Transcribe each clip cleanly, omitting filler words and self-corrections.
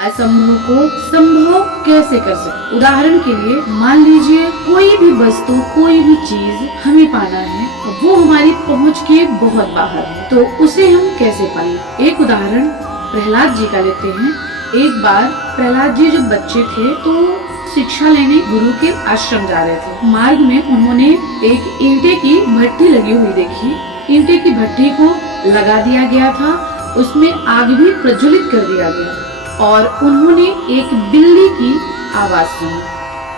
असंभव को संभव कैसे कर सकते। उदाहरण के लिए मान लीजिए कोई भी वस्तु, कोई भी चीज हमें पाना है, वो हमारी पहुंच के बहुत बाहर है, तो उसे हम कैसे पाएं। एक उदाहरण प्रहलाद जी का लेते हैं। एक बार प्रहलाद जी जब बच्चे थे तो शिक्षा लेने गुरु के आश्रम जा रहे थे। मार्ग में उन्होंने एक ईंटे की भट्टी लगी हुई देखी। ईंटे की भट्टी को लगा दिया गया था, उसमें आग भी प्रज्वलित कर दिया गया और उन्होंने एक बिल्ली की आवाज सुनी।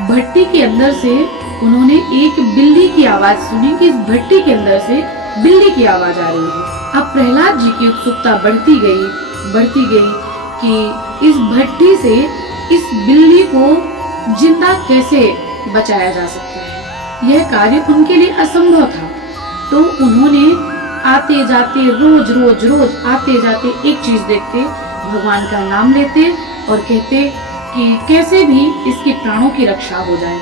भट्टी के अंदर से उन्होंने एक बिल्ली की आवाज सुनी कि इस भट्टी के अंदर से बिल्ली की आवाज आ रही है। अब प्रहलाद जी की उत्सुकता बढ़ती गई कि इस भट्टी से इस बिल्ली को जिंदा कैसे बचाया जा सकता है। यह कार्य उनके लिए असंभव था, तो उन्होंने आते जाते रोज आते जाते एक चीज देखते, भगवान का नाम लेते और कहते कि कैसे भी इसके प्राणों की रक्षा हो जाए।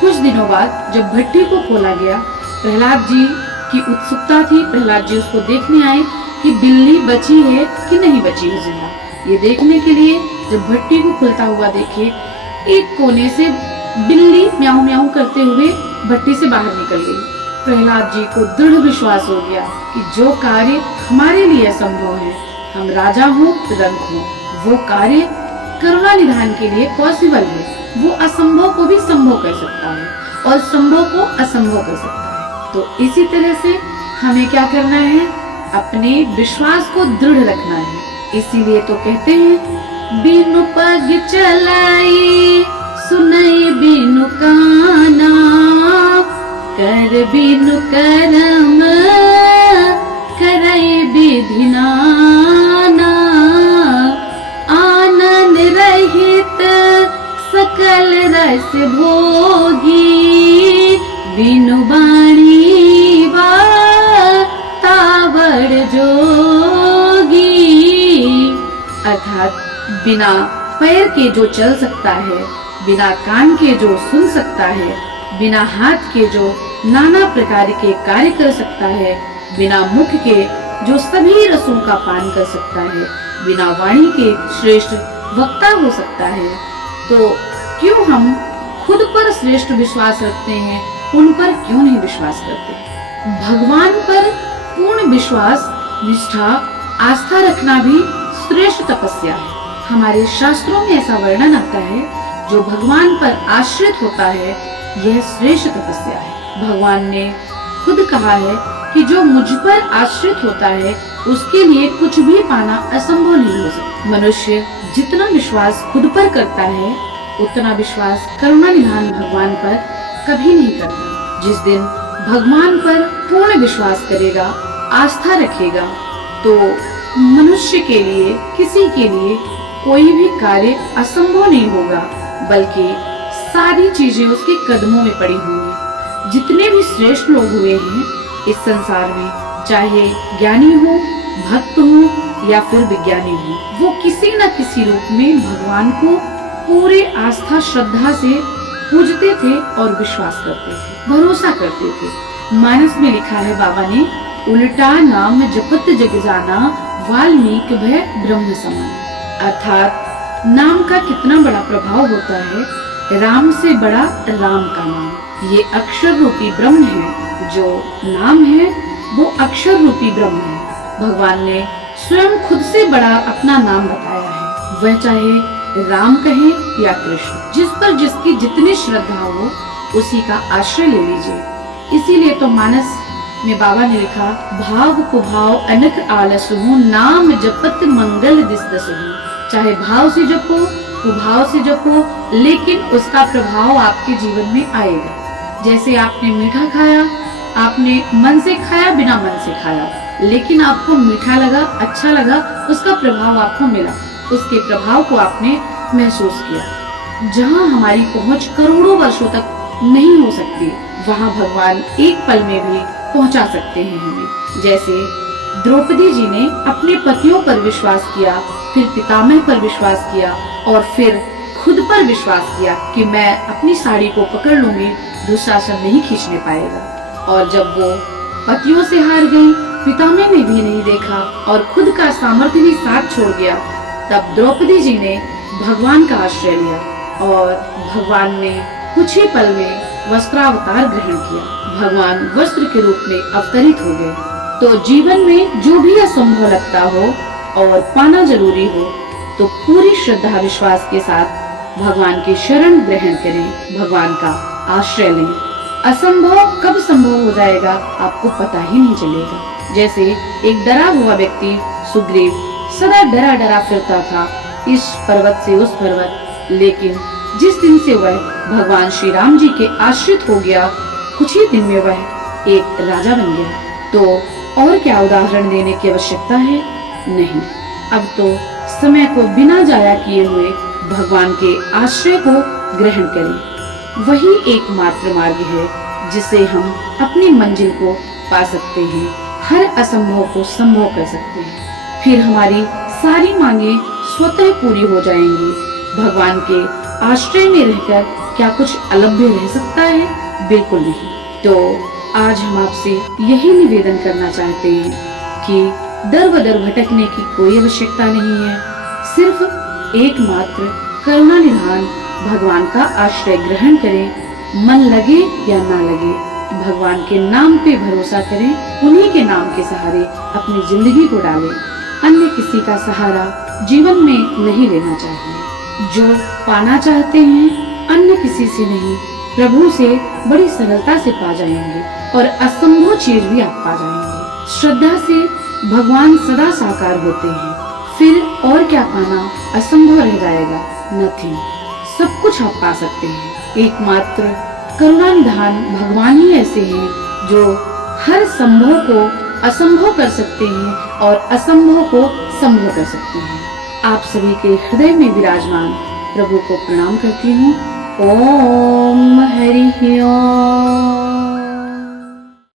कुछ दिनों बाद जब भट्टी को खोला गया, प्रहलाद जी की उत्सुकता थी। प्रहलाद जी उसको देखने आए कि बिल्ली बची है कि नहीं बची है जिंदा। ये देखने के लिए जब भट्टी को खुलता हुआ देखे, एक कोने से बिल्ली म्याऊ म्याऊ करते हुए भट्टी से बाहर निकल गई। प्रहलाद जी को दृढ़ विश्वास हो गया कि जो कार्य हमारे लिए असंभव है, हम राजा हो रंक हो, वो कार्य करुणा निधान के लिए पॉसिबल है। वो असंभव को भी संभव कर सकता है और संभव को असंभव कर सकता है। तो इसी तरह से हमें क्या करना है, अपने विश्वास को दृढ़ रखना है। इसीलिए तो कहते हैं बिनु पग चलाई सुनई बिनु काना, कर बिनु करम करई विधि नाना, आनंद रहित सकल रस भोगी, बिनु बाणी तावड़ जोगी। अर्थात बिना पैर के जो चल सकता है, बिना कान के जो सुन सकता है, बिना हाथ के जो नाना प्रकार के कार्य कर सकता है, बिना मुख के जो सभी रसों का पान कर सकता है, बिना वाणी के श्रेष्ठ वक्ता हो सकता है, तो क्यों हम खुद पर श्रेष्ठ विश्वास रखते हैं, उन पर क्यों नहीं विश्वास करते। भगवान पर पूर्ण विश्वास, निष्ठा, आस्था रखना भी श्रेष्ठ तपस्या है। हमारे शास्त्रों में ऐसा वर्णन आता है, जो भगवान पर आश्रित होता है यह श्रेष्ठ तपस्या है। भगवान ने खुद कहा है कि जो मुझ पर आश्रित होता है उसके लिए कुछ भी पाना असंभव नहीं हो सकता। मनुष्य जितना विश्वास खुद पर करता है, उतना विश्वास करुणा निधान भगवान पर कभी नहीं करता। जिस दिन भगवान पर पूर्ण विश्वास करेगा, आस्था रखेगा, तो मनुष्य के लिए, किसी के लिए कोई भी कार्य असंभव नहीं होगा, बल्कि सारी चीजें उसके कदमों में पड़ी होंगी। जितने भी श्रेष्ठ लोग हुए हैं इस संसार में, चाहे ज्ञानी हो, भक्त हो या फिर विज्ञानी हो, वो किसी न किसी रूप में भगवान को पूरे आस्था श्रद्धा से पूजते थे और विश्वास करते थे, भरोसा करते थे। मानस में लिखा है बाबा ने, उल्टा नाम जपत जग जाना, वाल्मीकि भय ब्रह्म समान। अर्थात नाम का कितना बड़ा प्रभाव होता है, राम से बड़ा राम का नाम। ये अक्षर रूपी ब्रह्म है, जो नाम है वो अक्षर रूपी ब्रह्म है। भगवान ने स्वयं खुद से बड़ा अपना नाम बताया है, वह चाहे राम कहे या कृष्ण। जिस पर जिसकी जितनी श्रद्धा हो उसी का आश्रय ले लीजिए। इसीलिए तो मानस में बाबा ने लिखा, भाव कुभाव अनक आलसहु, नाम जपत मंगल दिस दसहु। चाहे भाव से जपो, कुभाव से जपो, लेकिन उसका प्रभाव आपके जीवन में आएगा। जैसे आपने मीठा खाया, आपने मन से खाया, बिना मन से खाया, लेकिन आपको मीठा लगा, अच्छा लगा, उसका प्रभाव आपको मिला, उसके प्रभाव को आपने महसूस किया। जहाँ हमारी पहुँच करोड़ों वर्षों तक नहीं हो सकती, वहाँ भगवान एक पल में भी पहुँचा सकते हैं हमें। जैसे द्रौपदी जी ने अपने पतियों पर विश्वास किया, फिर पितामह पर विश्वास किया और फिर खुद पर विश्वास किया कि मैं अपनी साड़ी को पकड़ लूंगी, दुशासन नहीं खींचने पाएगा। और जब वो पतियों से हार गई, पितामह ने भी नहीं देखा और खुद का सामर्थ्य भी साथ छोड़ गया, तब द्रौपदी जी ने भगवान का आश्रय लिया और भगवान ने कुछ ही पल में वस्त्रावतार ग्रहण किया। भगवान वस्त्र के रूप में अवतरित हो गए। तो जीवन में जो भी असंभव लगता हो और पाना जरूरी हो तो पूरी श्रद्धा विश्वास के साथ भगवान की शरण ग्रहण करें, भगवान का आश्रय लें। असंभव कब संभव हो जाएगा आपको पता ही नहीं चलेगा। जैसे एक डरा हुआ व्यक्ति सुग्रीव सदा डरा डरा फिरता था इस पर्वत से उस पर्वत, लेकिन जिस दिन से वह भगवान श्री राम जी के आश्रित हो गया, कुछ ही दिन में वह एक राजा बन गया। तो और क्या उदाहरण देने की आवश्यकता है? नहीं। अब तो समय को बिना जाया किए हुए भगवान के आश्रय को ग्रहण करें। वही एकमात्र मार्ग है जिससे हम अपनी मंजिल को पा सकते हैं, हर असंभव को संभव कर सकते हैं। फिर हमारी सारी मांगे स्वतः पूरी हो जाएंगी। भगवान के आश्रय में रहकर क्या कुछ अलभ्य रह सकता है? बिल्कुल नहीं। तो आज हम आपसे यही निवेदन करना चाहते हैं कि दर बदर भटकने की कोई आवश्यकता नहीं है। सिर्फ एकमात्र करुणा निधान भगवान का आश्रय ग्रहण करें। मन लगे या ना लगे, भगवान के नाम पे भरोसा करें। उन्हीं के नाम के सहारे अपनी जिंदगी को डालें। अन्य किसी का सहारा जीवन में नहीं लेना चाहिए। जो पाना चाहते हैं अन्य किसी से नहीं, प्रभु से बड़ी सरलता से पा जाएंगे और असंभव चीज भी आप पा जाएंगे। श्रद्धा से भगवान सदा साकार होते हैं। फिर और क्या पाना असंभव रह जाएगा? नथिंग। सब कुछ आप पा सकते हैं। एकमात्र करुणा निधान भगवान ही ऐसे हैं जो हर संभव को असंभव कर सकते हैं और असंभव को संभव कर सकते हैं। आप सभी के हृदय में विराजमान प्रभु को प्रणाम करती हूँ। ओम हरि ओम।